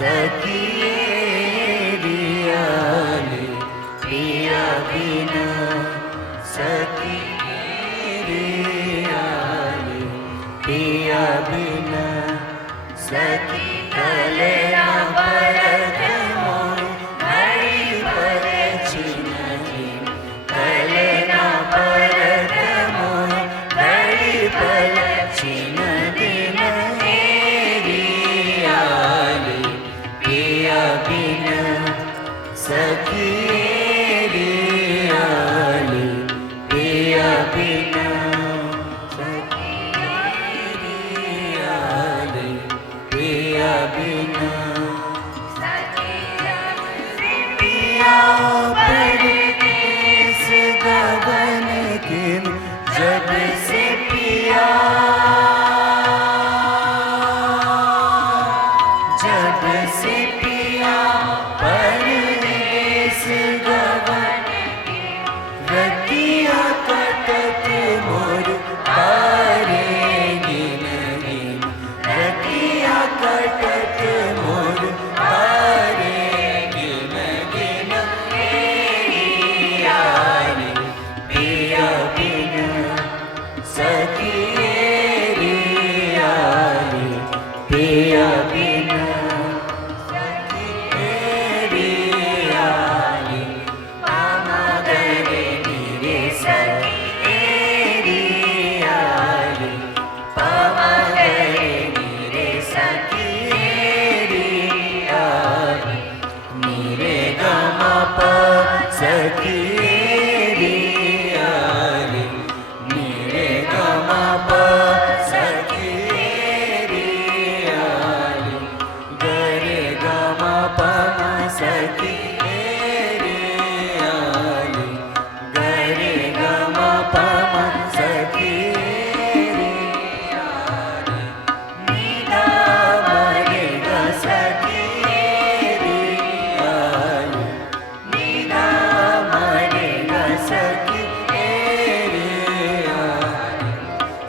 सखिए रियाले पिया बिना सखिए रियाले पिया बिना सखी कलेना बरत मोर घड़ी पर छिनगी कलेना बरत मोर घड़ी पर छिन दिन रियाले पिया बिना सखिए रियाले पिया बिना पिया बिना पिया परदेस गवन किन जब से पिया परदेस गवन रतिया कटत मोर तारे गिन गिन रतिया कटत मोर तारे गिन गिन रियाले पिया बिना सखिए रियाले पिया बिना सखिए रियाले पामा गरे मेरे सखिए रियाले पामा गरे मेरे सखिए रियाले मेरे गमा पा सखिए रियाले मेरे गमा पा सखिए रियाले गरे गमा पमा सखिए रियाले गरे गमा पमा सखिए रियाले नीदा मरे ग सखिए रियाले नीदा मरे ग सखिए रियाले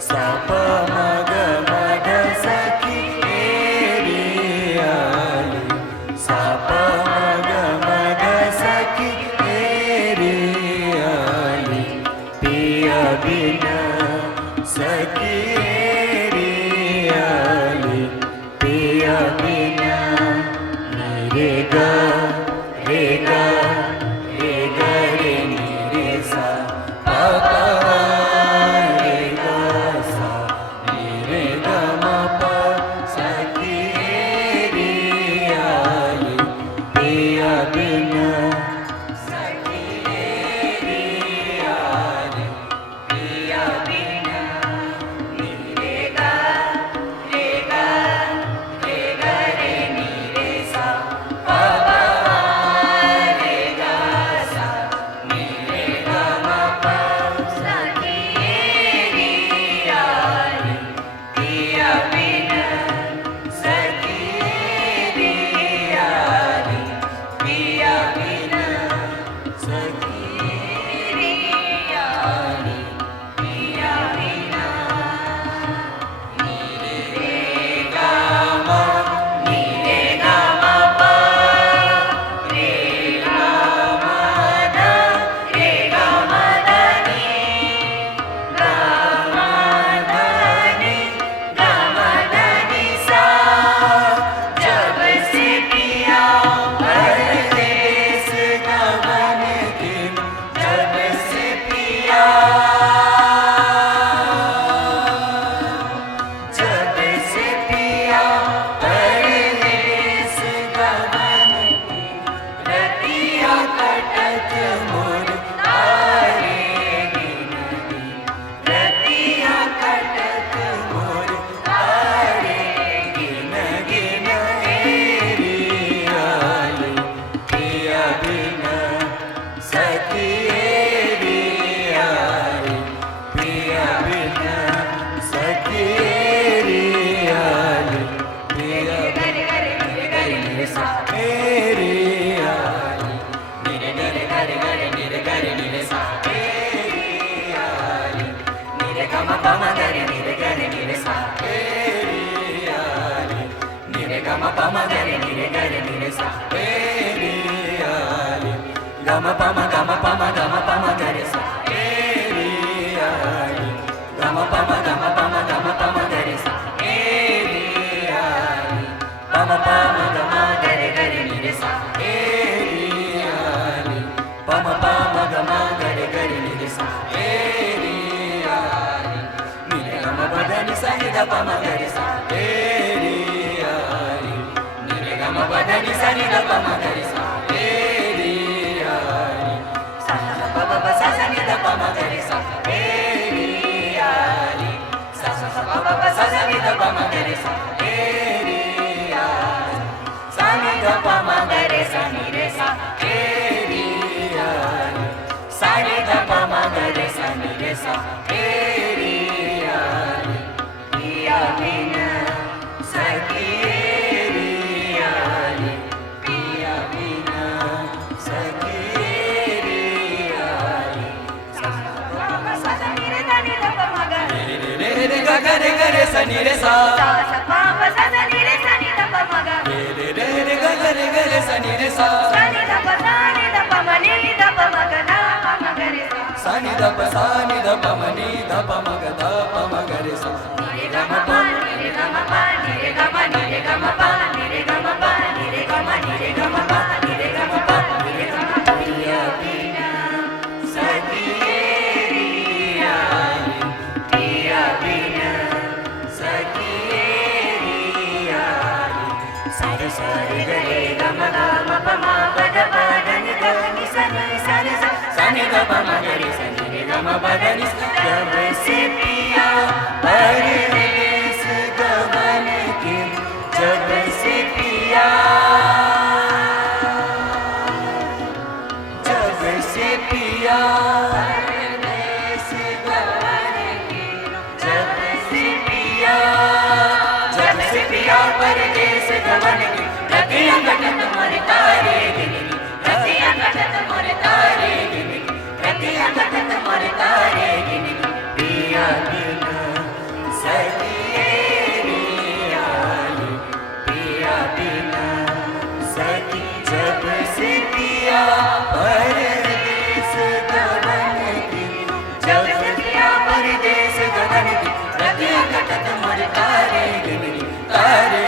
सप मग मग सखिए रियाले सप मग मग सखिए रियाले पिया बिना सखिए रियाले पिया बिना मेरे गा रे गा रे गा रे मेरे सा पापा रे गा सा मेरे गा मा पा सखिए रियाले पिया बिना सखिए रियाले पिया बिना मेरे गा रे गा रे मेरे सा पापा gama pama gare sa re ri ari gama pama gare sa re ri ari pama gama gare gare ni re sa re ri ari pama gama gare gare ni re sa re ri ari ni re gama pada ni sa ni da pama gare sa re ri ari ni re gama pada ni sa ni da pama gare sa re ri ari sa sa pa pa pa sa sa ni da pama gare sa re ri ari sa sa pa pa pa sa sa ni da pama gare sa re ri ari sa ni da pama gare sa ni re sa re ri ari sa ni da pama gare sa ni re sa re ri ari piya bina सखी री आई पिया बिना सखी री आई सा सा सा नि रे गा नि दा प म गा रे रे गा गा रे गा रे सा नि रे सा सा सा प प सा सा नि रे सा नि दा प म गा रे रे गा गा रे गा रे सा नि रे सा सा नि दा प म नि दा प म गा दा प म गा रे सा नि दा प म नि दा प म गा दा प म गा रे सा नि रे गा म प नि रे गा म प नि रे गा म नि रे गा म प नि रे गा म प नि रे गा म नि रे गा म प नि रे गा म प नि रे गा म पिया बिना सखी री आई पिया बिना सखी री आई सारे सारे गरे गा म प म प द प द नि ग नि सा नि सा रे सा सा नि द प म ग रे सा नि रे गा म प द नि जब से पिया परदेस गवन के जब से पिया परदेस गवन के जब से पिया परदेस गवन के रतियां कटत मोरे तारे गिनगी रतियां कटत मोरे तारे गिनगी रतियां कटत मोरे तारे गिनगी पिया बिना सखी री आई पिया बिना सखी जब से पिया परदेस गवन की जब से पिया परदेस गवन की रतियां कटत मोरे तारे गिनगी तारे